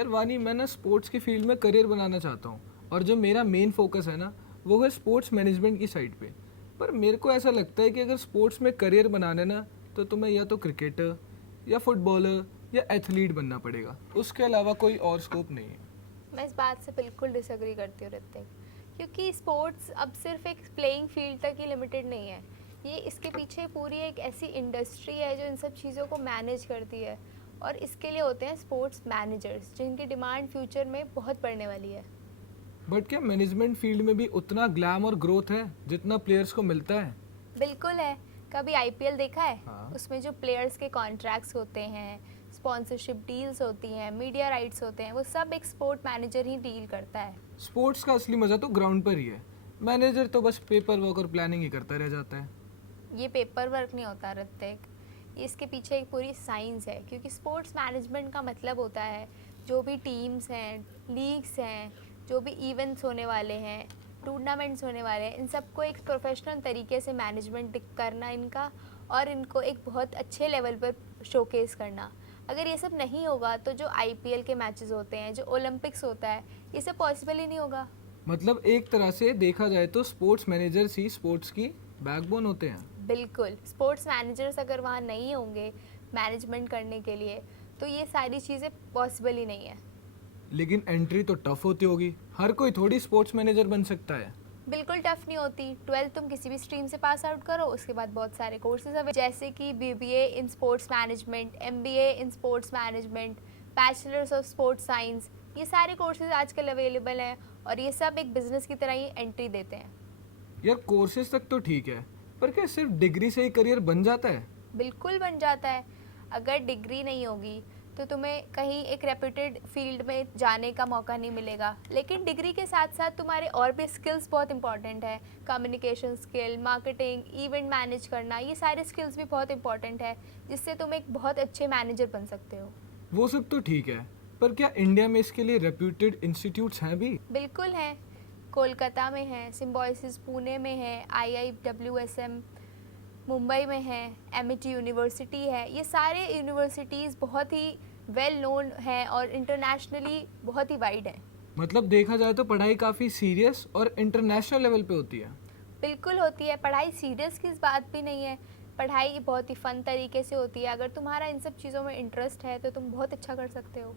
यार वानी, मैं ना स्पोर्ट्स की फील्ड में करियर बनाना चाहता हूँ और जो मेरा मेन फोकस है ना वो है स्पोर्ट्स मैनेजमेंट की साइड पे। पर मेरे को ऐसा लगता है कि अगर स्पोर्ट्स में करियर बनाना है ना तो तुम्हें या तो क्रिकेटर या फुटबॉलर या एथलीट बनना पड़ेगा, उसके अलावा कोई और स्कोप नहीं है। मैं इस बात से बिल्कुल डिसएग्री करती हूँ ऋतिक, क्योंकि स्पोर्ट्स अब सिर्फ एक प्लेइंग फील्ड तक ही लिमिटेड नहीं है। ये इसके पीछे पूरी एक ऐसी इंडस्ट्री है जो इन सब चीज़ों को मैनेज करती है, और इसके लिए होते हैं स्पोर्ट्स मैनेजर्स, जिनकी डिमांड फ्यूचर में बहुत बढ़ने वाली है। बट क्या मैनेजमेंट फील्ड में भी उतना ग्लैम और ग्रोथ है जितना प्लेयर्स को मिलता है? बिल्कुल है। कभी आईपीएल देखा है? हाँ। उसमें जो प्लेयर्स के कॉन्ट्रैक्ट्स होते हैं, स्पॉन्सरशिप डील्स होती हैं, मीडिया राइट्स होते हैं, वो सब एक स्पोर्ट मैनेजर ही डील करता है। स्पोर्ट्स का असली मजा तो ग्राउंड पर ही है, मैनेजर तो बस पेपर वर्क और प्लानिंग ही करता रह जाता है। ये पेपर वर्क नहीं होता ऋतिक, इसके पीछे एक पूरी साइंस है, क्योंकि स्पोर्ट्स मैनेजमेंट का मतलब होता है जो भी टीम्स हैं, लीग्स हैं, जो भी इवेंट्स होने वाले हैं, टूर्नामेंट्स होने वाले हैं, इन सबको एक प्रोफेशनल तरीके से मैनेजमेंट करना इनका, और इनको एक बहुत अच्छे लेवल पर शोकेस करना। अगर ये सब नहीं होगा तो जो आईपीएल के मैचेस होते हैं, जो ओलंपिक्स होता है, ये सब पॉसिबल ही नहीं होगा। मतलब एक तरह से देखा जाए तो स्पोर्ट्स मैनेजर्स ही स्पोर्ट्स की बैकबोन होते हैं। बिल्कुल, स्पोर्ट्स मैनेजर्स अगर वहाँ नहीं होंगे मैनेजमेंट करने के लिए तो ये सारी चीज़ें पॉसिबल ही नहीं है। लेकिन एंट्री तो टफ होती होगी, हर कोई थोड़ी स्पोर्ट्स मैनेजर बन सकता है। बिल्कुल टफ नहीं होती। 12th तुम किसी भी स्ट्रीम से पास आउट करो, उसके बाद बहुत सारे कोर्सेज अवे, जैसे कि BBA in sports management, MBA in sports management, bachelors of sports science, ये सारे कोर्सेज आजकल अवेलेबल हैं, और ये सब एक बिजनेस की तरह ही एंट्री देते हैं। यार कोर्सेज तक तो ठीक है, पर क्या सिर्फ डिग्री से ही करियर बन जाता है? बिल्कुल बन जाता है। अगर डिग्री नहीं होगी तो तुम्हें कहीं एक रेप्यूटेड फील्ड में जाने का मौका नहीं मिलेगा, लेकिन डिग्री के साथ साथ तुम्हारे और भी स्किल्स बहुत इंपॉर्टेंट है। Communication skill, marketing, event manage करना, ये सारे स्किल्स भी बहुत इंपॉर्टेंट है, जिससे तुम एक बहुत अच्छे मैनेजर बन सकते हो। वो सब तो ठीक है, पर क्या इंडिया में इसके लिए रेप्यूटेड इंस्टीट्यूट्स हैं भी? बिल्कुल हैं। कोलकाता में है, सिम्बोसिस पुणे में है, IIWSM मुंबई में है, MIT यूनिवर्सिटी है। ये सारे यूनिवर्सिटीज़ बहुत ही वेल नोन हैं और इंटरनेशनली बहुत ही वाइड हैं। मतलब देखा जाए तो पढ़ाई काफ़ी सीरियस और इंटरनेशनल लेवल पे होती है। बिल्कुल होती है। पढ़ाई सीरियस की बात भी नहीं है, पढ़ाई बहुत ही फ़न तरीके से होती है। अगर तुम्हारा इन सब चीज़ों में इंटरेस्ट है तो तुम बहुत अच्छा कर सकते हो।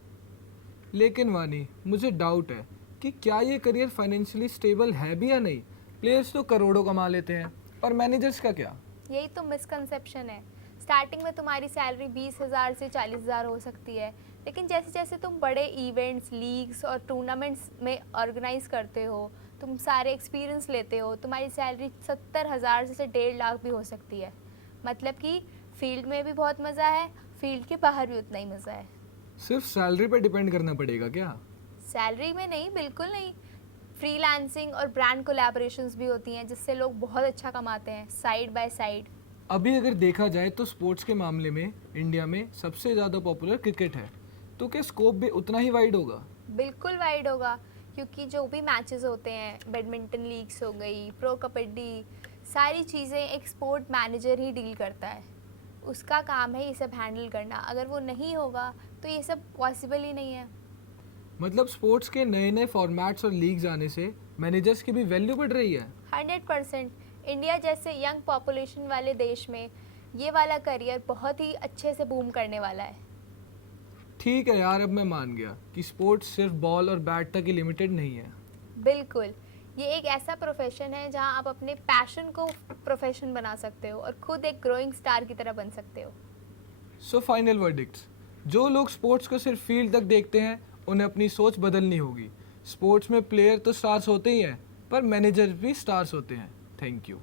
लेकिन वानी, मुझे डाउट है कि क्या ये करियर फाइनेंशियली स्टेबल है भी या नहीं। प्लेयर्स तो करोड़ों कमा लेते हैं, पर मैनेजर्स का क्या? यही तो मिसकंसेप्शन है। स्टार्टिंग में तुम्हारी सैलरी 20,000 से 40,000 हो सकती है, लेकिन जैसे जैसे तुम बड़े इवेंट्स, लीग्स और टूर्नामेंट्स में ऑर्गेनाइज करते हो, तुम सारे एक्सपीरियंस लेते हो, तुम्हारी सैलरी 70,000 से 1.5 लाख भी हो सकती है। मतलब कि फील्ड में भी बहुत मज़ा है, फील्ड के बाहर भी उतना ही मज़ा है। सिर्फ सैलरी पे डिपेंड करना पड़ेगा क्या? सैलरी में नहीं, बिल्कुल नहीं। फ्रीलांसिंग और ब्रांड कोलैबोरेशंस भी होती हैं, जिससे लोग बहुत अच्छा कमाते हैं साइड बाय साइड। अभी अगर देखा जाए तो स्पोर्ट्स के मामले में इंडिया में सबसे ज़्यादा पॉपुलर क्रिकेट है, तो क्या स्कोप भी उतना ही वाइड होगा? बिल्कुल वाइड होगा, क्योंकि जो भी मैचेस होते हैं, बैडमिंटन लीग्स हो गई, प्रो कबड्डी, सारी चीज़ें एक स्पोर्ट मैनेजर ही डील करता है। उसका काम है ये सब हैंडल करना। अगर वो नहीं होगा तो ये सब पॉसिबल ही नहीं है। मतलब स्पोर्ट्स के नए नए फॉर्मेट्स और लीग्स आने से मैनेजर्स की भी वैल्यू बढ़ रही है। 100%। इंडिया जैसे यंग पॉपुलेशन वाले देश में ये वाला करियर बहुत ही अच्छे से बूम करने वाला है। ठीक है यार, अब मैं मान गया कि स्पोर्ट्स सिर्फ बॉल और बैट तक ही लिमिटेड नहीं है। बिल्कुल, ये एक ऐसा प्रोफेशन है जहां आप अपने पैशन को प्रोफेशन बना सकते हो और खुद एक ग्रोइंग स्टार की तरह बन सकते हो। सो फाइनल वर्डिक्ट्स, जो लोग स्पोर्ट्स को सिर्फ फील्ड तक देखते हैं उन्हें अपनी सोच बदलनी होगी। स्पोर्ट्स में प्लेयर तो स्टार्स होते ही हैं, पर मैनेजर भी स्टार्स होते हैं। Thank you.